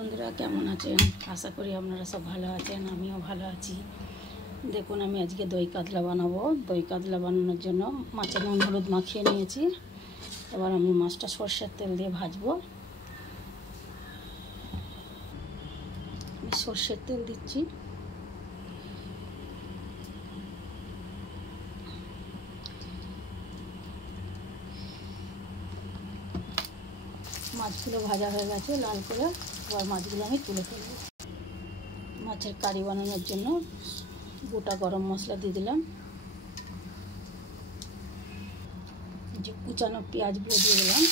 বন্ধুরা কেমন আছেন? আশা করি আপনারা সব ভালো আছেন, আমিও ভালো আছি। দেখুন, আমি আজকে দই কাতলা বানাবো। দই কাতলা বানানোর জন্য মাছে নুন হলুদ মাখিয়ে নিয়েছি। এবার আমি মাছটা সর্ষের তেল দিয়ে ভাজবো। আমি সর্ষের তেল দিচ্ছি। মাছগুলো ভাজা হয়ে গেছে লাল করে। এবার মাছগুলো আমি তুলে ফেলবো। মাছের কারি বানানোর জন্য গোটা গরম মশলা দিয়ে দিলাম। যে কুচানো পেঁয়াজগুলো দিয়ে দিলাম।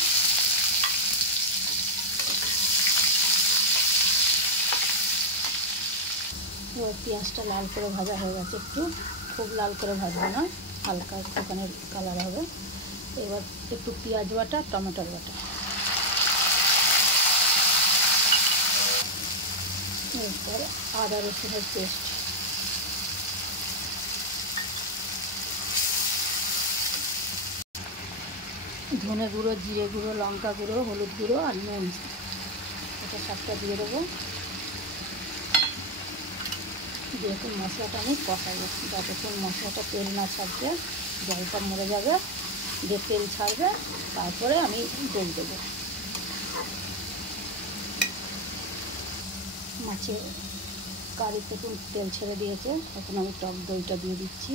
এবার পেঁয়াজটা লাল করে ভাজা হয়ে গেছে। একটু খুব লাল করে ভাজবো না, হালকা একটুখানি কালার হবে। এবার একটু পেঁয়াজ বাটা, টমেটোর বাটা, এরপর আদা রসুনের পেস্ট, ধনে গুঁড়ো, জিরে গুঁড়ো, লঙ্কা গুঁড়ো, হলুদ গুঁড়ো আর নুন, এটা সবটা দিয়ে দেবো। দিয়ে একটু মশলাটা আমি কষাবো যতক্ষণ মশলাটা তেল না ছাড়ছে, জলটা মরে যাবে, দিয়ে তেল ছাড়বে, তারপরে আমি দই দেবো। মাছের কারিতে একটু তেল ছেড়ে দিয়েছে, এখন আমি টক দইটা দিয়ে দিচ্ছি।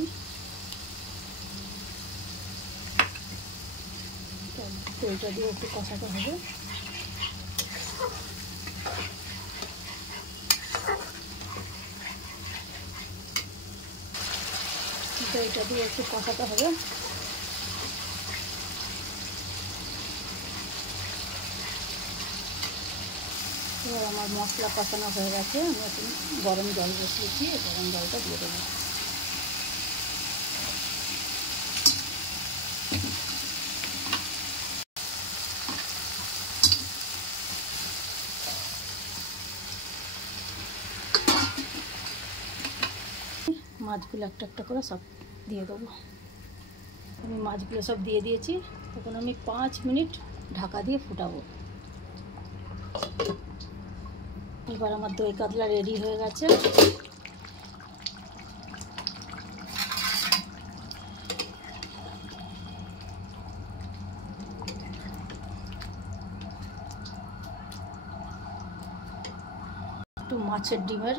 দইটা দিয়ে একটু কষাতে হবে। দইটা দিয়ে একটু কষাতে হবে। এবার আমার মশলা কষানো হয়ে গেছে। আমি এখন গরম জল বসিয়েছি, গরম জলটা দিয়ে দেবো। মাছগুলো একটা একটা করে সব দিয়ে দেবো। আমি মাছগুলো সব দিয়ে দিয়েছি। তখন আমি 5 মিনিট ঢাকা দিয়ে ফুটাবো। এবার আমার দই কাতলা রেডি হয়ে গেছে। একটু মাছের ডিমের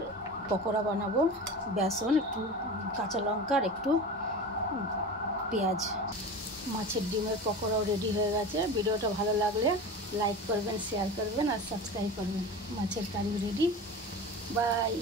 পকোড়া বানাবো, বেসন, একটু কাঁচা লঙ্কা আর একটু পেঁয়াজ। মাছের ডিমের পকোড়াও রেডি হয়ে গেছে। ভিডিওটা ভালো লাগলে লাইক করবেন, শেয়ার করবেন আর সাবস্ক্রাইব করবেন। মাছের কারি রেডি। বাই।